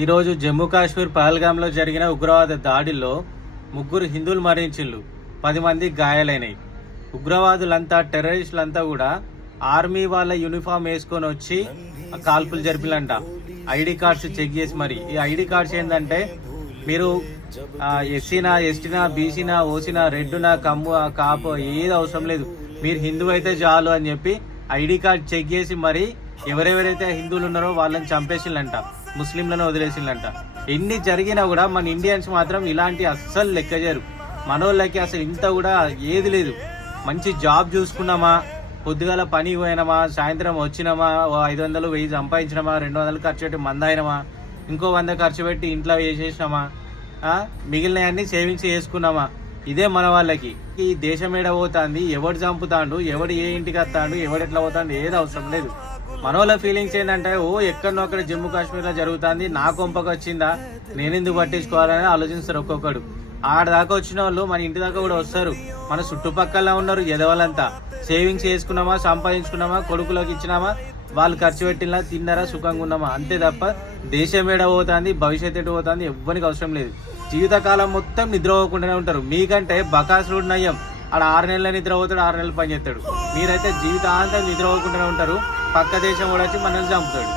ఈరోజు జమ్మూ కాశ్మీర్ పహల్గామ్లో జరిగిన ఉగ్రవాద దాడిలో 3 హిందువులు మరణించిళ్ళు, 10 మంది గాయాలైనాయి. ఉగ్రవాదులంతా టెర్రరిస్టులంతా కూడా ఆర్మీ వాళ్ళ యూనిఫామ్ వేసుకొని వచ్చి కాల్పులు జరిపిలంట. ఐడి కార్డ్స్ చెక్ చేసి మరి ఈ ఐడి కార్డ్స్ ఏంటంటే మీరు ఎస్సీనా, ఎస్టీనా, బీసీనా, ఓసీనా, రెడ్డునా, కమ్ము, కాపు ఏది అవసరం లేదు, మీరు హిందువు అయితే చాలు అని చెప్పి ఐడి కార్డ్ చెక్ చేసి మరి ఎవరెవరైతే హిందువులు ఉన్నారో వాళ్ళని చంపేసిందంట, ముస్లింలను వదిలేసిందంట. ఎన్ని జరిగినా కూడా మన ఇండియన్స్ మాత్రం ఇలాంటి అస్సలు లెక్క చేయరు. మనోళ్ళకి అసలు ఇంత కూడా ఏది లేదు. మంచి జాబ్ చూసుకున్నామా, పొద్దుగాల పని పోయినామా, సాయంత్రం వచ్చినామా, 500 1000 సంపాదించినామా, 200 ఖర్చు పెట్టి మందాయినామా, ఇంకో 100 ఖర్చు పెట్టి ఇంట్లో వేసేసినామా, మిగిలినవన్నీ సేవింగ్స్ చేసుకున్నామా, ఇదే మన వాళ్ళకి. ఈ దేశం ఏడ పోతాంది, ఎవడు చంపుతాండు, ఎవడు ఏ ఇంటికి వస్తాడు, ఎవడు ఎట్లా పోతాడు ఏది అవసరం లేదు. మనోళ్ళ ఫీలింగ్స్ ఏంటంటే ఎక్కడనో అక్కడ జమ్మూ కాశ్మీర్లో జరుగుతుంది, నా కొంపకు వచ్చిందా, నేనెందుకు పట్టించుకోవాలని ఆలోచిస్తారు ఒక్కొక్కడు. ఆడదాకా వచ్చిన వాళ్ళు మన ఇంటి దాకా కూడా వస్తారు. మన చుట్టుపక్కల ఉన్నారు ఎదవాళ్ళంతా. సేవింగ్స్ చేసుకున్నామా, సంపాదించుకున్నామా, కొడుకులోకి ఇచ్చినామా, వాళ్ళు ఖర్చు పెట్టినా, తిన్నారా, సుఖంగా ఉన్నామా, అంతే తప్ప దేశం ఏడ పోతుంది, భవిష్యత్తు ఎటు పోతుంది ఎవ్వరికి అవసరం లేదు. జీవితకాలం మొత్తం నిద్రపోకుండానే ఉంటారు. మీకంటే బకాసురుడు నయ్యం, ఆడ 6 నెలల నిద్రపోతాడు, 6 నెలలు పని చేస్తాడు. మీరైతే జీవితాంతం నిద్రపోకుండానే ఉంటారు. పక్క దేశం కూడా వచ్చి మనల్ని చంపుతాడు.